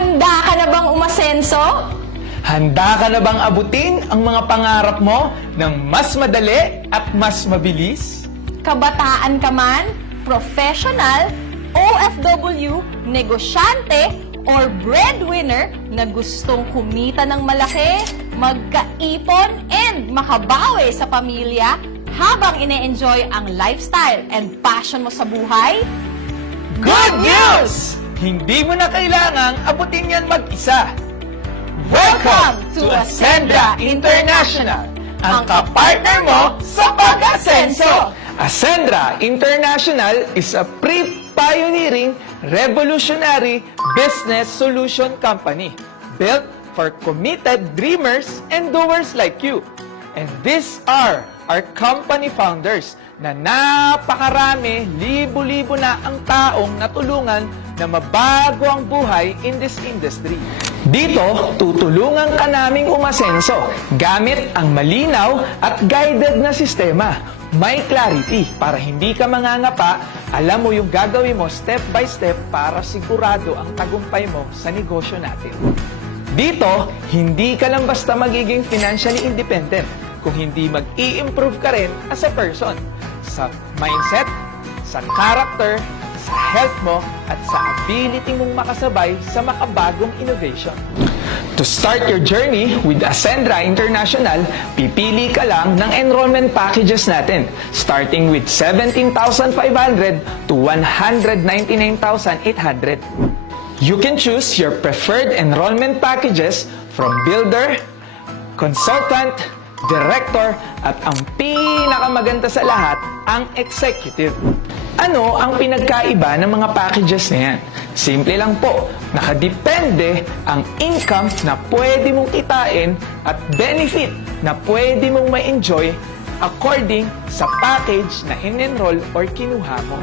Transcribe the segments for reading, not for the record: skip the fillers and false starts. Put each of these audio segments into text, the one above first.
Handa ka na bang umasenso? Handa ka na bang abutin ang mga pangarap mo ng mas madali at mas mabilis? Kabataan ka man, professional, OFW, negosyante, or breadwinner na gustong kumita ng malaki, magkaipon, and makabawi sa pamilya habang ine-enjoy ang lifestyle and passion mo sa buhay? Good news! Hindi mo na kailangang abutin yan mag-isa. Welcome to Ascendra International, ang kapartner mo sa pag-asenso. Ascendra International is a pre-pioneering, revolutionary business solution company built for committed dreamers and doers like you. And these are our company founders na napakarami, libo-libo na ang taong natulungan na mabago ang buhay in this industry. Dito, tutulungan ka naming umasenso gamit ang malinaw at guided na sistema. May clarity para hindi ka mangangapa, alam mo yung gagawin mo step by step para sigurado ang tagumpay mo sa negosyo natin. Dito, hindi ka lang basta magiging financially independent kung hindi mag-i-improve ka rin as a person sa mindset, sa character, sa health mo, at sa ability mong makasabay sa makabagong innovation. To start your journey with Ascendra International, pipili ka lang ng enrollment packages natin, starting with 17,500 to 199,800. You can choose your preferred enrollment packages from builder, consultant, director, at ang pinakamaganda sa lahat, ang executive. Ano ang pinagkaiba ng mga packages na yan? Simple lang po, nakadepende ang income na pwede mong kitain at benefit na pwede mong ma-enjoy according sa package na in-enroll or kinuha mo.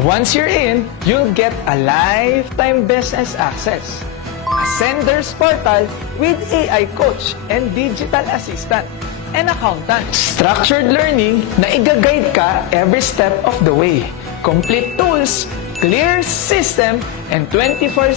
Once you're in, you'll get a lifetime business access, a sender's portal with AI coach and digital assistant, and accountant. Structured learning na i-guide ka every step of the way. Complete tools, clear system, and 24/7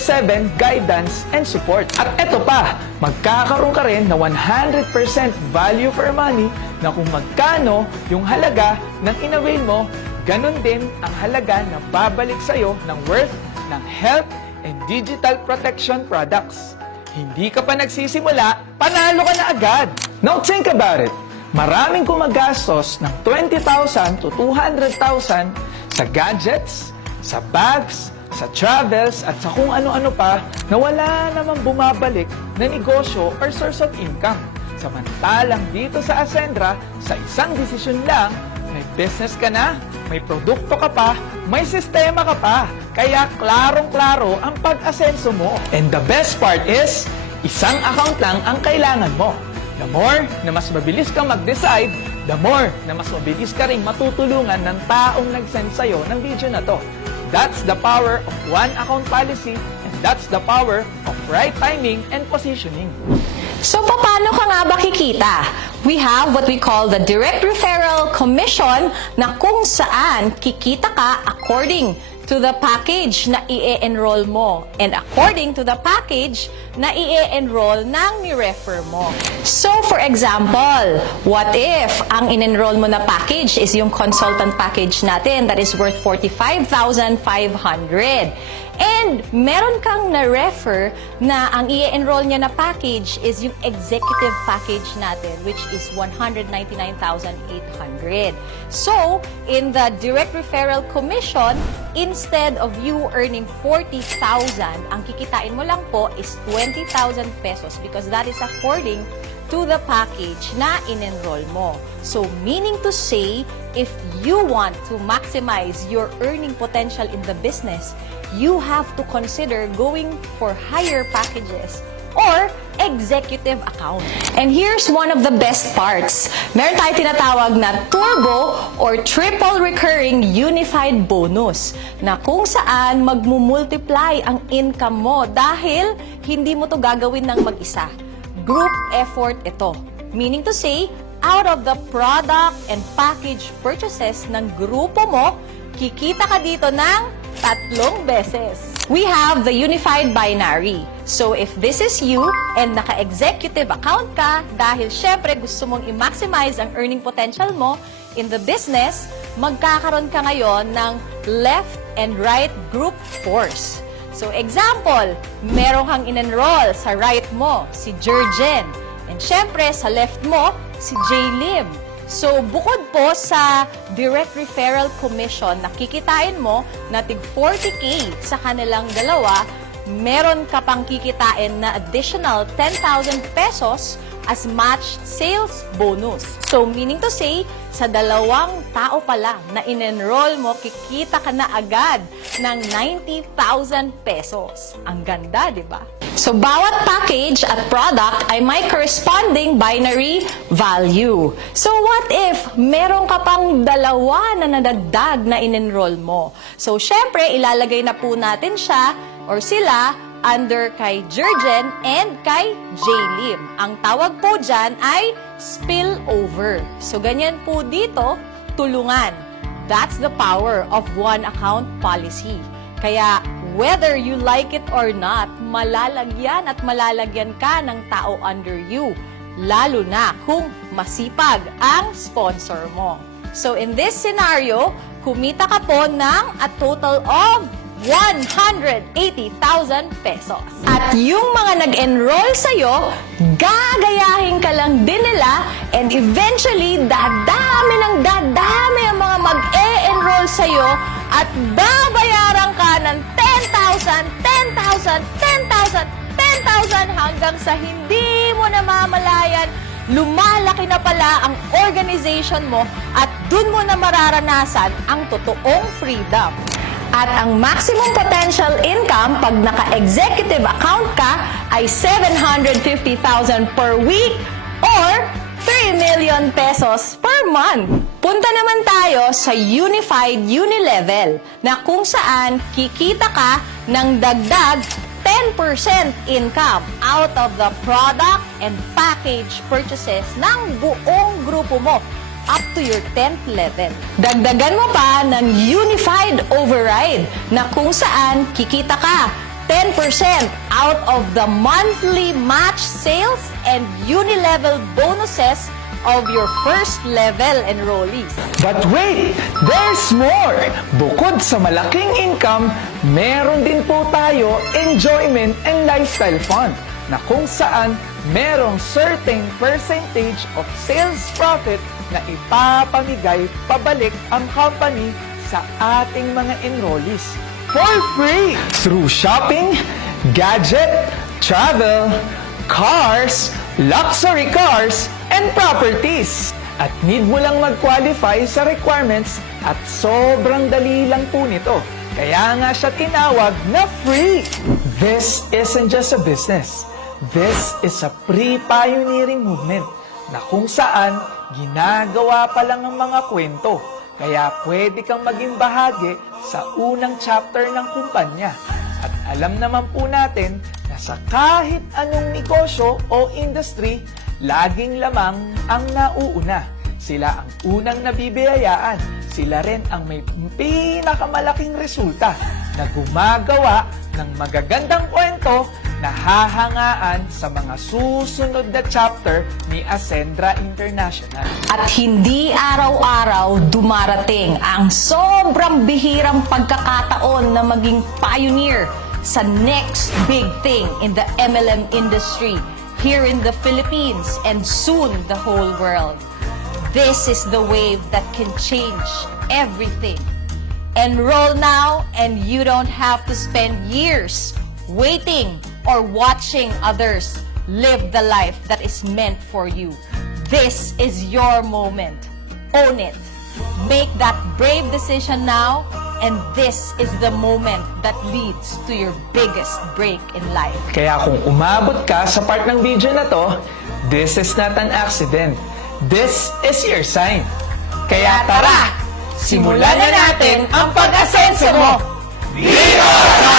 guidance and support. At eto pa, magkakaroon ka rin na 100% value for money na kung magkano yung halaga ng in-avail mo, ganun din ang halaga na babalik sa'yo ng worth ng health and digital protection products. Hindi ka pa nagsisimula, panalo ka na agad! Now think about it. Maraming gumagastos ng 20,000 to 200,000 sa gadgets, sa bags, sa travels, at sa kung ano-ano pa na wala namang bumabalik na negosyo or source of income. Samantalang dito sa Ascendra, sa isang desisyon lang, may business ka na, may produkto ka pa, may sistema ka pa. Kaya klarong-klaro ang pag-asenso mo. And the best part is, isang account lang ang kailangan mo. The more na mas mabilis kang mag-decide, the more na mas mabilis ka ring matutulungan ng taong nag-send sa'yo ng video na to. That's the power of one account policy, and that's the power of right timing and positioning. So, paano ka nga ba kikita? We have what we call the direct referral commission na kung saan kikita ka according to the package na i-enroll mo and according to the package na i-enroll ng ni-refer mo. So, for example, what if ang in-enroll mo na package is yung consultant package natin that is worth 45,500? And meron kang na-refer na ang i-enroll niya na package is yung executive package natin, which is 199,800. So, in the direct referral commission, instead of you earning 40,000, ang kikitain mo lang po is 20,000 pesos because that is according to the package na in-enroll mo. So, meaning to say, if you want to maximize your earning potential in the business, you have to consider going for higher packages or executive account. And here's one of the best parts. Meron tayo tinatawag na turbo or triple recurring unified bonus na kung saan magmumultiply ang income mo dahil hindi mo to gagawin ng mag-isa. Group effort ito. Meaning to say, out of the product and package purchases ng grupo mo, kikita ka dito ng 3 beses. We have the unified binary. So if this is you and naka-executive account ka dahil syempre gusto mong i-maximize ang earning potential mo in the business, magkakaroon ka ngayon ng left and right group force. So example, meron kang in-enroll sa right mo, si Jurgen. And syempre, sa left mo, si J-Lim. So, bukod po sa direct referral commission na kikitain mo na tig 40K sa kanilang dalawa, meron ka pang kikitain na additional 10,000 pesos as matched sales bonus. So, meaning to say, sa dalawang tao pa lang na in-enroll mo, kikita ka na agad ng 90,000 pesos. Ang ganda, di ba? So, bawat package at product ay may corresponding binary value. So, what if meron ka pang dalawa na nadagdag na in-enroll mo? So, syempre, ilalagay na po natin siya or sila under kay Jurgen and kay J-Lim. Ang tawag po dyan ay spillover. So, ganyan po dito, tulungan. That's the power of one account policy. Kaya, whether you like it or not, malalagyan at malalagyan ka ng tao under you. Lalo na kung masipag ang sponsor mo. So, in this scenario, kumita ka po ng a total of 180,000 pesos. At yung mga nag-enroll sa'yo, gagayahin ka lang din nila and eventually, dadami ang mga mag-e-enroll sa'yo at babayaran ka ng 10,000, 10,000, 10,000, 10,000 hanggang sa hindi mo namamalayan, lumalaki na pala ang organization mo at dun mo na mararanasan ang totoong freedom. At ang maximum potential income pag naka-executive account ka ay 750,000 per week or 3 million pesos per month. Punta naman tayo sa Unified Unilevel na kung saan kikita ka ng dagdag 10% income out of the product and package purchases ng buong grupo mo up to your 10th level. Dagdagan mo pa ng Unified Override na kung saan kikita ka 10% out of the monthly match sales and unilevel bonuses of your first level enrollees. But wait! There's more! Bukod sa malaking income, meron din po tayo enjoyment and lifestyle fund na kung saan merong certain percentage of sales profit na ipapamigay pabalik ang company sa ating mga enrollees for free through shopping, gadget, travel, cars, luxury cars, and properties. At need mo lang mag-qualify sa requirements at sobrang dali lang po nito. Kaya nga siya tinawag na free. This isn't just a business. This is a pre-pioneering movement na kung saan ginagawa pa lang ang mga kwento. Kaya pwede kang maging bahagi sa unang chapter ng kumpanya. At alam naman po natin na sa kahit anong negosyo o industry, laging lamang ang nauuna. Sila ang unang nabibiyayaan. Sila rin ang may pinakamalaking resulta na gumagawa ng magagandang kwento na hahangaan sa mga susunod na chapter ni Ascendra International. At hindi araw-araw dumarating ang sobrang bihirang pagkakataon na maging pioneer sa next big thing in the MLM industry here in the Philippines and soon the whole world. This is the wave that can change everything. Enroll now and you don't have to spend years waiting or watching others live the life that is meant for you. This is your moment. Own it. Make that brave decision now, and this is the moment that leads to your biggest break in life. Kaya kung umabot ka sa part ng video na to, this is not an accident. This is your sign. Kaya tara, simulan na natin ang pag-asenso mo! Viva!